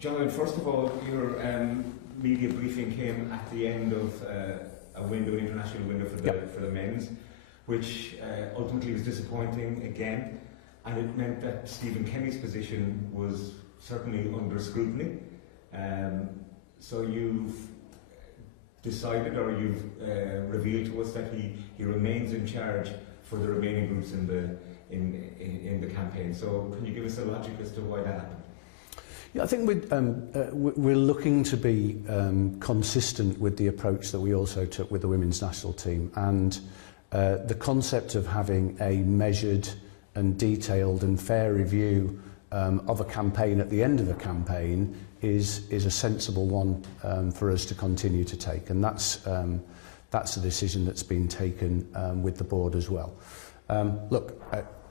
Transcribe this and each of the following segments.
Jonathan, first of all, your media briefing came at the end of a window, an international window for the men's, which ultimately was disappointing again, and it meant that Stephen Kenny's position was certainly under scrutiny. So you've decided, or you've revealed to us, that he remains in charge for the remaining groups in the campaign. So can you give us a logic as to why that happened? Yeah, I think we're looking to be consistent with the approach that we also took with the women's national team, and the concept of having a measured and detailed and fair review of a campaign at the end of a campaign is a sensible one for us to continue to take, and that's a decision that's been taken with the board as well. Look,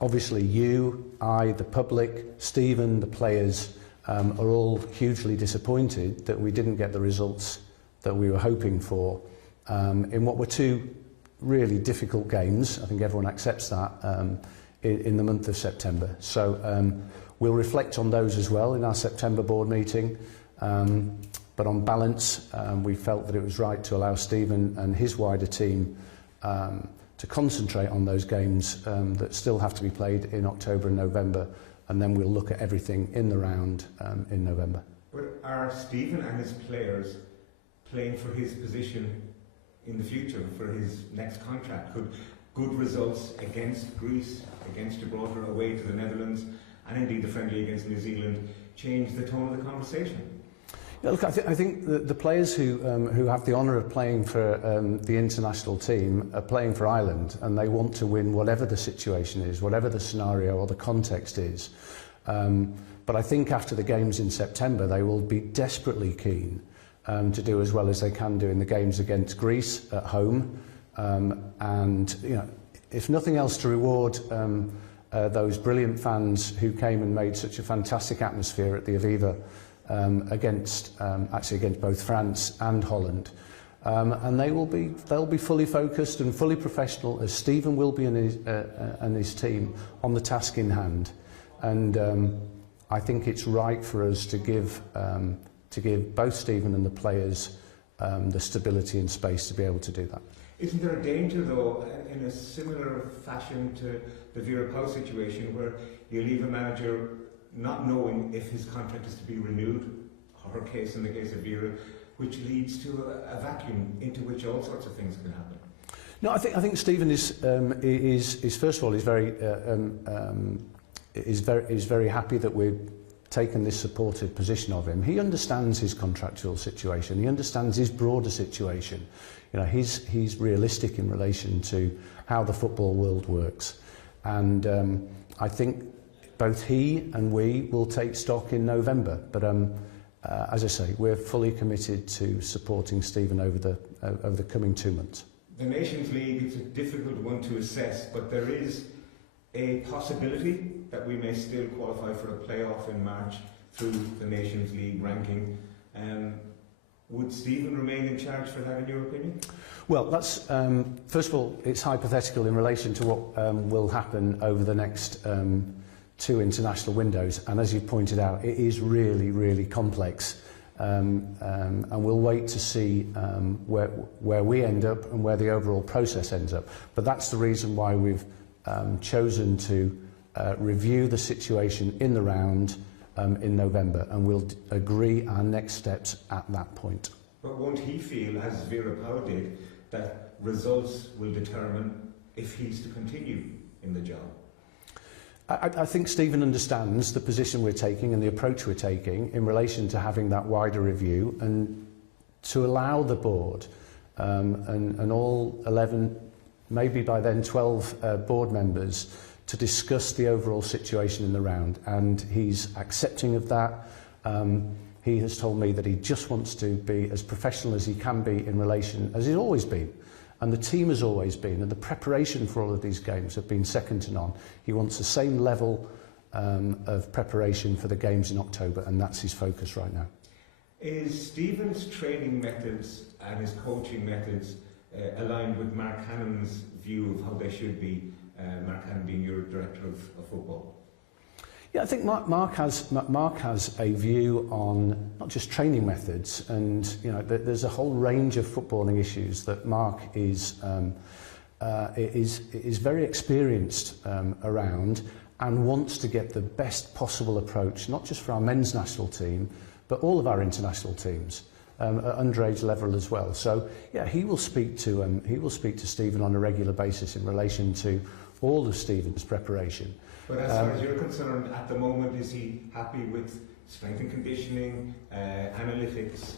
obviously you, I, the public, Stephen, the players are all hugely disappointed that we didn't get the results that we were hoping for in what were two really difficult games. I think everyone accepts that in the month of September. So we'll reflect on those as well in our September board meeting. But on balance, we felt that it was right to allow Stephen and his wider team to concentrate on those games that still have to be played in October and November, and then we'll look at everything in the round in November. But are Stephen and his players playing for his position in the future, for his next contract? Could good results against Greece, against Gibraltar, away to the Netherlands, and indeed the friendly against New Zealand, change the tone of the conversation? Yeah, look, I think the players who have the honour of playing for the international team are playing for Ireland, and they want to win whatever the situation is, whatever the scenario or the context is. But I think after the games in September, they will be desperately keen to do as well as they can do in the games against Greece at home, and you know, if nothing else, to reward those brilliant fans who came and made such a fantastic atmosphere at the Aviva against both France and Holland, and they'll be fully focused and fully professional, as Stephen will be and his team, on the task in hand. And I think it's right for us to give both Stephen and the players the stability and space to be able to do that. Isn't there a danger, though, in a similar fashion to the Vera Pauw situation, where you leave a manager not knowing if his contract is to be renewed, or her case in the case of Vera, which leads to a vacuum into which all sorts of things can happen? No, I think Stephen is first of all is very happy that we've taken this supportive position of him. He understands his contractual situation. He understands his broader situation. You know, he's realistic in relation to how the football world works, and I think both he and we will take stock in November. But as I say, we're fully committed to supporting Stephen over the coming 2 months. The Nations League is a difficult one to assess, but there is a possibility that we may still qualify for a playoff in March through the Nations League ranking. Would Stephen remain in charge for that, in your opinion? Well, that's first of all, it's hypothetical in relation to what will happen over the next 2 international windows, and as you pointed out, it is really, really complex, and we'll wait to see where we end up and where the overall process ends up. But that's the reason why we've chosen to review the situation in the round in November, and we'll agree our next steps at that point. But won't he feel, as Vera Pauw did, that results will determine if he's to continue in the job? I think Stephen understands the position we're taking and the approach we're taking in relation to having that wider review, and to allow the board and all 11, maybe by then 12 board members, to discuss the overall situation in the round, and he's accepting of that. He has told me that he just wants to be as professional as he can be in relation, as he's always been, and the team has always been, and the preparation for all of these games have been second to none. He wants the same level of preparation for the games in October, and that's his focus right now. Is Stephen's training methods and his coaching methods aligned with Mark Hannon's view of how they should be, Mark Hannon being your director of football? Yeah, I think Mark has a view on not just training methods, and you know, there's a whole range of footballing issues that Mark is very experienced around, and wants to get the best possible approach, not just for our men's national team, but all of our international teams at underage level as well. So yeah, he will speak to Stephen on a regular basis in relation to all of Stephen's preparation. But as far as you're concerned, at the moment, is he happy with strength and conditioning, analytics,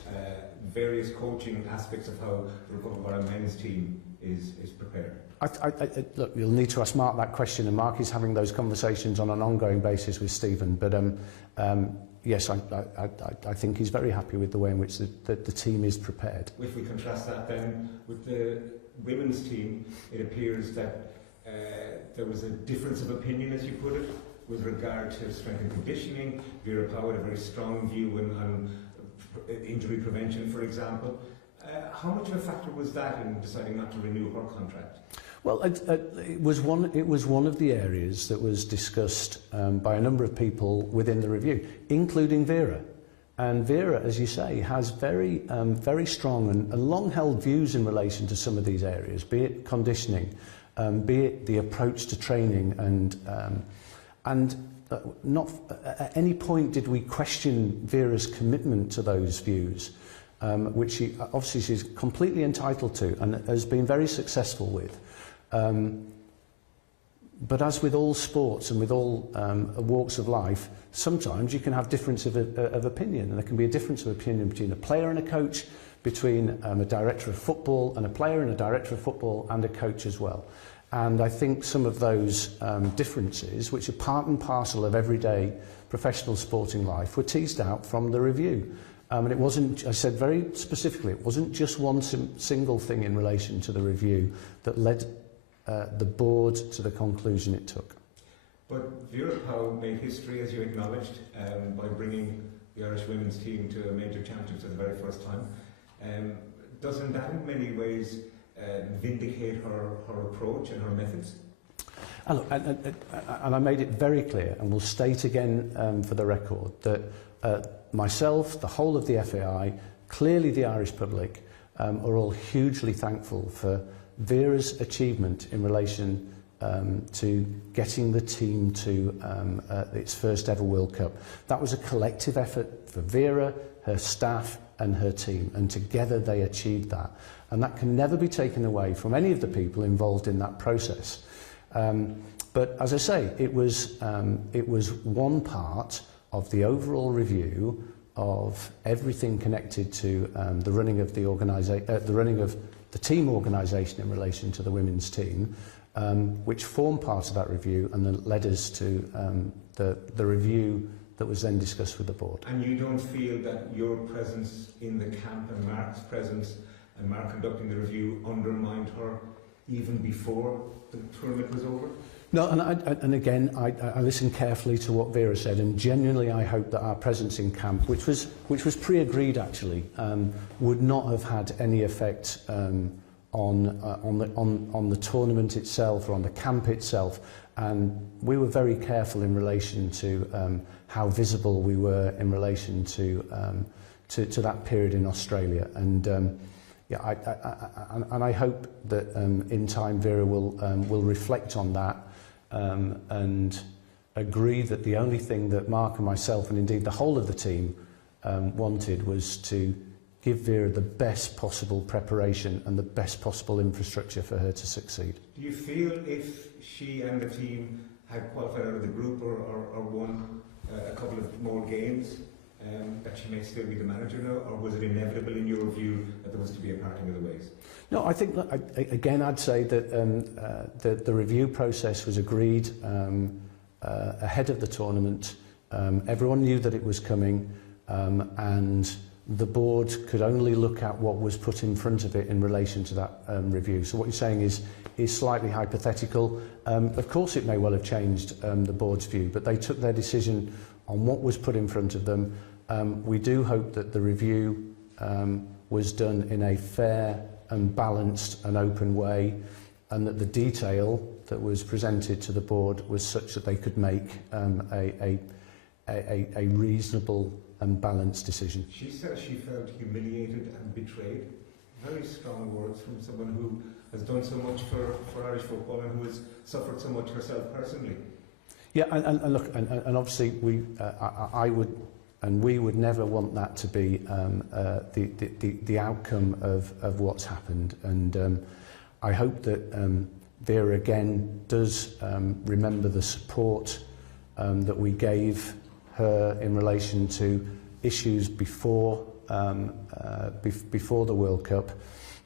various coaching aspects of how the recovery of our men's team is prepared? Look, you'll need to ask Mark that question, and Mark is having those conversations on an ongoing basis with Stephen. But yes, I think he's very happy with the way in which the team is prepared. If we contrast that then with the women's team, it appears that there was a difference of opinion, as you put it, with regard to strength and conditioning. Vera Pauw had a very strong view on injury prevention, for example. How much of a factor was that in deciding not to renew her contract? Well, it was one of the areas that was discussed by a number of people within the review, including Vera. And Vera, as you say, has very strong and long-held views in relation to some of these areas, be it conditioning, be it the approach to training, and not at any point did we question Vera's commitment to those views, which she obviously she's completely entitled to and has been very successful with. But as with all sports and with all walks of life, sometimes you can have difference of opinion, and there can be a difference of opinion between a player and a coach, between a director of football and a player, and a director of football and a coach as well. And I think some of those differences, which are part and parcel of everyday professional sporting life, were teased out from the review. And it wasn't, I said very specifically, it wasn't just one single thing in relation to the review that led the board to the conclusion it took. But Vera Pauw made history, as you acknowledged, by bringing the Irish women's team to a major championship for the very first time. Doesn't that in many ways vindicate her approach and her methods? And I made it very clear, and will state again for the record, that myself, the whole of the FAI, clearly the Irish public, are all hugely thankful for Vera's achievement in relation to getting the team to its first ever World Cup. That was a collective effort for Vera, her staff and her team, and together they achieved that. And that can never be taken away from any of the people involved in that process. But as I say, it was one part of the overall review of everything connected to the running of the team organisation in relation to the women's team, which formed part of that review and then led us to the review that was then discussed with the board. And you don't feel that your presence in the camp and Mark's presence and Mark conducting the review undermined her even before the tournament was over? No, and again, I listened carefully to what Vera said, and genuinely I hope that our presence in camp, which was pre-agreed actually, would not have had any effect on the tournament itself or on the camp itself. And we were very careful in relation to how visible we were in relation to that period in Australia. And yeah, I hope that in time Vera will reflect on that and agree that the only thing that Mark and myself, and indeed the whole of the team, wanted was to give Vera the best possible preparation and the best possible infrastructure for her to succeed. Do you feel if she and the team had qualified out of the group or won a couple of more games, that she may still be the manager now, or was it inevitable in your view that there was to be a parting of the ways? No, I think, again, I'd say that the review process was agreed ahead of the tournament. Everyone knew that it was coming, and the board could only look at what was put in front of it in relation to that review. So what you're saying is slightly hypothetical. Of course, it may well have changed the board's view, but they took their decision on what was put in front of them. We do hope that the review was done in a fair and balanced and open way, and that the detail that was presented to the board was such that they could make a reasonable and balanced decision. She said she felt humiliated and betrayed. Very strong words from someone who has done so much for Irish football and who has suffered so much herself personally. Yeah, and look, and obviously I would, and we would never want that to be the outcome of what's happened. And I hope that Vera again does remember the support that we gave her in relation to issues before the World Cup.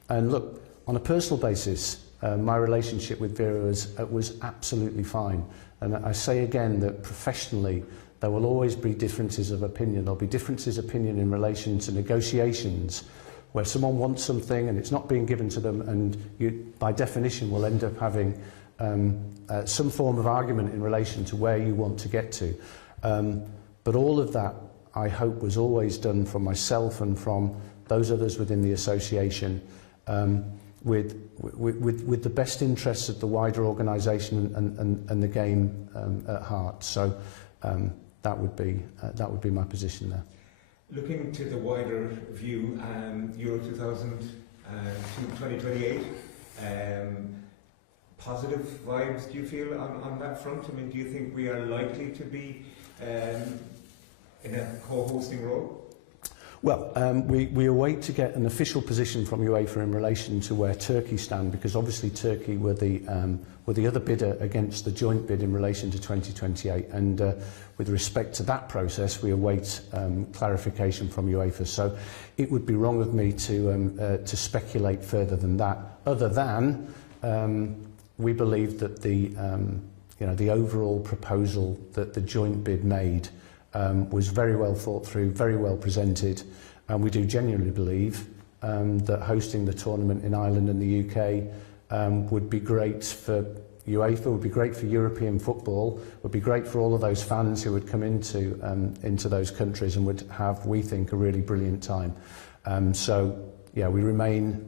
And look, on a personal basis, my relationship with Vera was absolutely fine. And I say again that professionally, there will always be differences of opinion. There'll be differences of opinion in relation to negotiations, where someone wants something and it's not being given to them, and you, by definition, will end up having some form of argument in relation to where you want to get to. But all of that, I hope, was always done from myself and from those others within the association, with the best interests of the wider organisation and the game at heart. So that would be my position there. Looking to the wider view, Euro 2028, positive vibes, do you feel, on that front? I mean, do you think we are likely to be in a co-hosting role? Well, we await to get an official position from UEFA in relation to where Turkey stand, because obviously Turkey were the other bidder against the joint bid in relation to 2028, and with respect to that process, we await clarification from UEFA. So it would be wrong of me to speculate further than that, other than we believe that the overall proposal that the joint bid made was very well thought through, very well presented, and we do genuinely believe that hosting the tournament in Ireland and the UK would be great for UEFA, would be great for European football, would be great for all of those fans who would come into those countries and would have, we think, a really brilliant time. So, yeah, we remain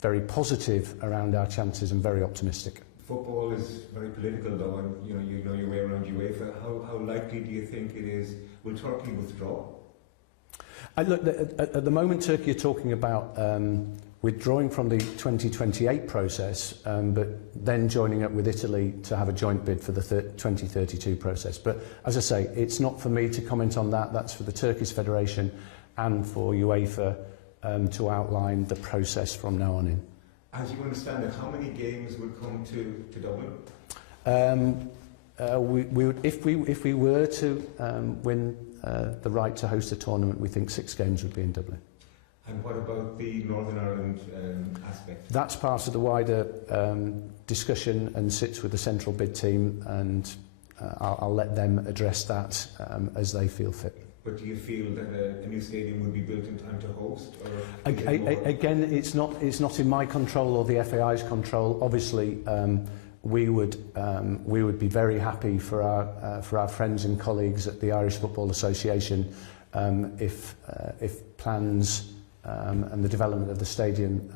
very positive around our chances and very optimistic. Football is very political, though, and you know your way around UEFA. How likely do you think it is? Will Turkey withdraw? Look, at the moment, Turkey are talking about withdrawing from the 2028 process, but then joining up with Italy to have a joint bid for the 2032 process. But as I say, it's not for me to comment on that. That's for the Turkish Federation and for UEFA to outline the process from now on in. As you understand it, how many games would come to Dublin? We would, if we were to win the right to host a tournament, we think 6 games would be in Dublin. And what about the Northern Ireland aspect? That's part of the wider discussion and sits with the central bid team, and I'll let them address that as they feel fit. But do you feel that a new stadium would be built in time to host? Or again, it's not in my control or the FAI's control. Obviously, we would be very happy for our friends and colleagues at the Irish Football Association if plans and the development of the stadium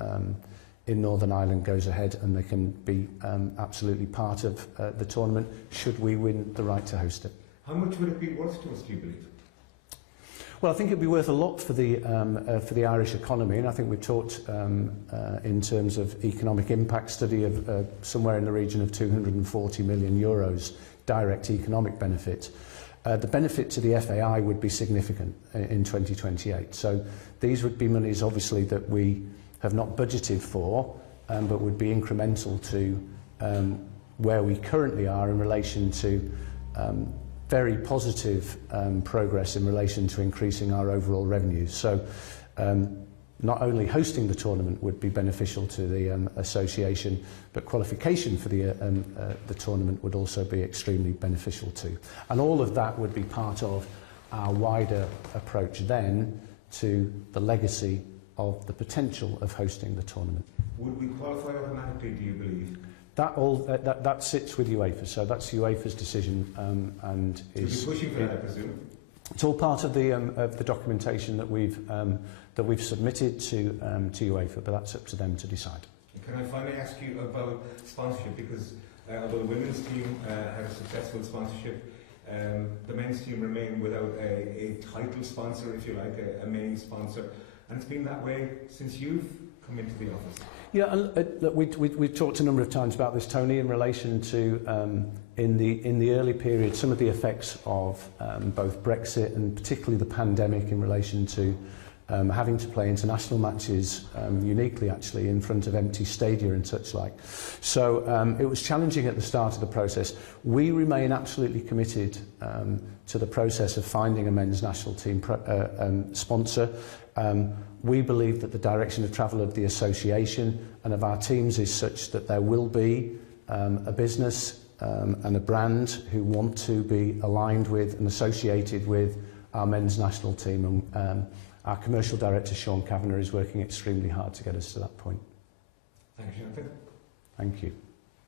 in Northern Ireland goes ahead, and they can be absolutely part of the tournament should we win the right to host it. How much would it be worth to us, do you believe? Well, I think it'd be worth a lot for the Irish economy, and I think we've talked in terms of economic impact study of somewhere in the region of 240 million euros direct economic benefit. The benefit to the FAI would be significant in 2028. So these would be monies, obviously, that we have not budgeted for, but would be incremental to where we currently are in relation to very positive progress in relation to increasing our overall revenues. So not only hosting the tournament would be beneficial to the association, but qualification for the tournament would also be extremely beneficial too. And all of that would be part of our wider approach then to the legacy of the potential of hosting the tournament. Would we qualify automatically, do you believe? That sits with UEFA, so that's UEFA's decision, and is pushing for that, I presume. It's all part of the documentation that we've submitted to UEFA, but that's up to them to decide. Can I finally ask you about sponsorship? Because Although the women's team had a successful sponsorship, the men's team remain without a title sponsor, if you like, a main sponsor. And it's been that way since you've come into the office. Yeah, and look, we've talked a number of times about this, Tony, in relation to in the early period some of the effects of both Brexit and particularly the pandemic in relation to having to play international matches uniquely actually in front of empty stadia and such like. So it was challenging at the start of the process. We remain absolutely committed to the process of finding a men's national team sponsor. We believe that the direction of travel of the association and of our teams is such that there will be a business and a brand who want to be aligned with and associated with our men's national team. And our commercial director, Sean Kavanagh, is working extremely hard to get us to that point. Thank you, Jonathan. Thank you.